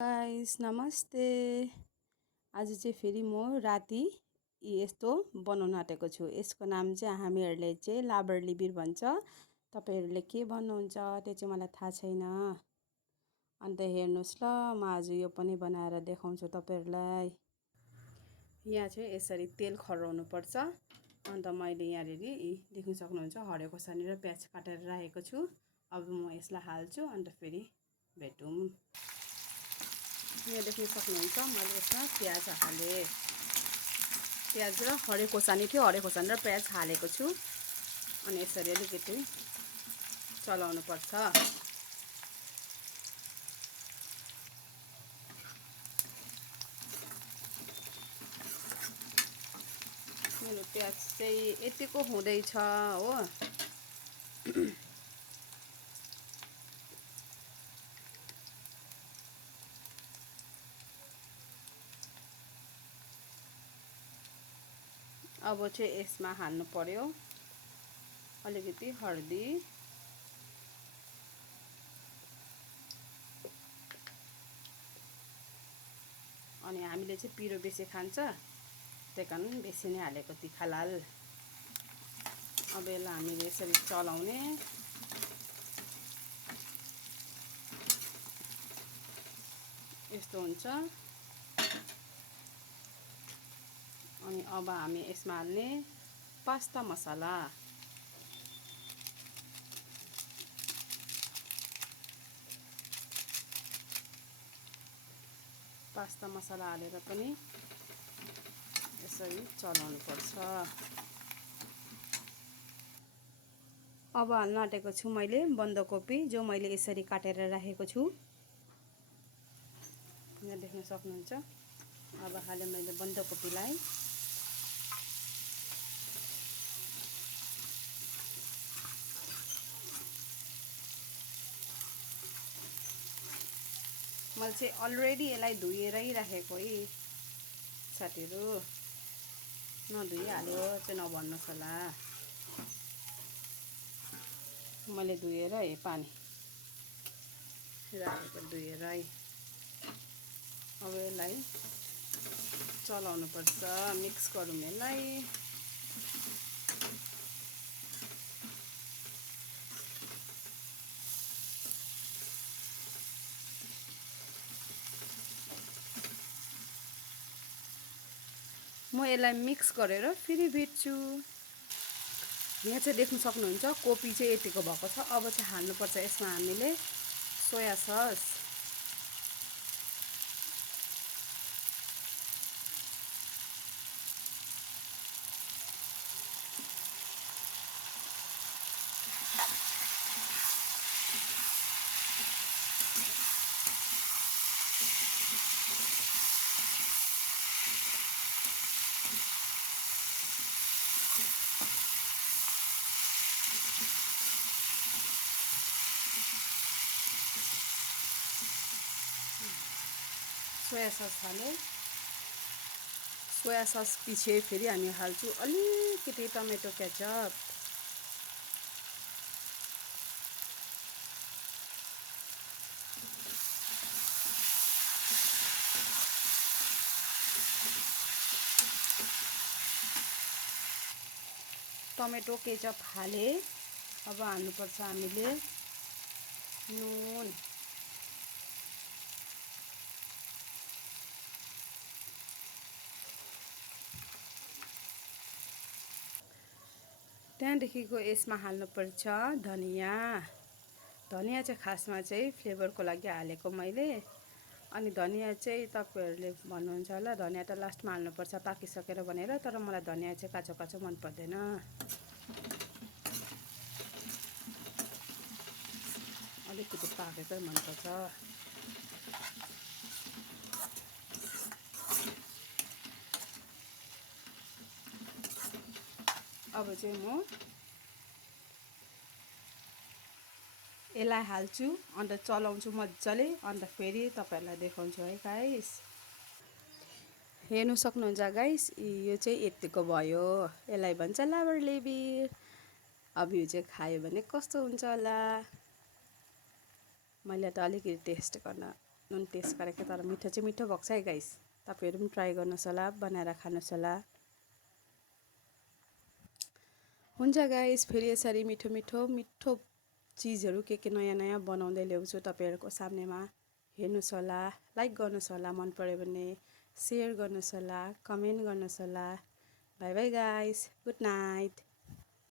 Guys नमस्ते। आज चाहिँ फेरि म राति यस्तो बनाउन आँटेको छु। यसको नाम चाहिँ हामीहरूले चाहिँ लाबरलिबिर भन्छ। तपाईहरूले के भन्नुहुन्छ त्यो चाहिँ मलाई थाहा छैन। अन्त हेर्नुहोस् ल, म आज यो पनि बनाएर देखाउँछु तपाईहरूलाई। यहाँ चाहिँ यसरी तेल खर्याउनु पर्छ। अन्त मैले यहाँनिर देख्न सक्नुहुन्छ हरियो खोर्सानी र प्याज काटेर राखेको छु। अब म यसलाई हाल्छु अन्त फेरि भेटौँ। यहाँ देख्न सक्नुहुन्छ मैले यसमा प्याज हालेँ। प्याज र हरियो खोर्सानी थियो, हरियो खोर्सानी र प्याज हालेको छु। अनि यसरी अलिकति चलाउनु पर्छ। मेरो प्याज चाहिँ यतिको हुँदैछ हो। अब चाहिँ यसमा हाल्नु पर्यो अलिकति हर्दी, अनि हामीले चाहिँ पिरो बेसी खान्छ त्यही कारण बेसी नै हालेको तिखालाल। अब यसलाई हामीले यसरी चलाउने। यस्तो हुन्छ। अनि अब हामी यसमा हाल्ने पास्ता मसाला। पास्ता मसाला हालेर पनि यसरी चलाउनु पर्छ। अब हाल्न आँटेको छु मैले बन्दाकोपी, जो मैले यसरी काटेर राखेको छु। यहाँ देख्न सक्नुहुन्छ। अब हाले मैले बन्दाकोपीलाई। मैले चाहिँ अलरेडी यसलाई धोएरै राखेको है साथीहरू। नधोइहाल्यो चाहिँ नभन्नुहोस् होला। मैले धोएर पानी राखेको धोएरै। अब यसलाई चलाउनु पर्छ, मिक्स गरौँ यसलाई। म यसलाई मिक्स गरेर फेरि भेट्छु। यहाँ चाहिँ देख्न सक्नुहुन्छ कोपी चाहिँ यतिको भएको छ। अब चाहिँ हाल्नुपर्छ यसमा हामीले सोया सस, सोया सस हाल्यो। सोया सस पछि फेरि हामी हाल्छौँ अलिकति टमेटो केचप। टमेटो केचप हाले। अब हाल्नुपर्छ हामीले नुन, त्यहाँदेखिको यसमा हाल्नुपर्छ धनिया। धनिया चाहिँ खासमा चाहिँ फ्लेभरको लागि हालेको मैले। अनि धनिया चाहिँ तपाईहरूले भन्नुहुन्छ होला धनिया त लास्टमा हाल्नुपर्छ पाकिसकेर भनेर, तर मलाई धनिया चाहिँ काँचो काँचो मन पर्दैन। अलिकति पाकेकै मनपर्छ। अब चाहिँ म यसलाई हाल्छु अन्त चलाउँछु मजाले। अन्त फेरि तपाईहरूलाई देखाउँछु है गाइस। हेर्नु सक्नुहुन्छ गाइस, यो चाहिँ यतिको भयो। यसलाई भन्छ लाबरलिबिर। अब यो चाहिँ खायो भने कस्तो हुन्छ होला। मैले त अलिकति टेस्ट गर्न नुन टेस्ट गरेको, तर मिठो चाहिँ मिठो भएको छ है गाइस। तपाईँहरू पनि ट्राई गर्नुहोस् होला, बनाएर खानुहोस् होला। हुन्छ गाइस, फेरि यसरी मिठो मिठो चिजहरू के नयाँ नयाँ बनाउँदै ल्याउँछु तपाईँहरूको सामनेमा। हेर्नुहोस् होला, लाइक गर्नुहोस् होला, मन पर्यो भने सेयर गर्नुहोस् होला, कमेन्ट गर्नुहोस् होला। By by guys, good night.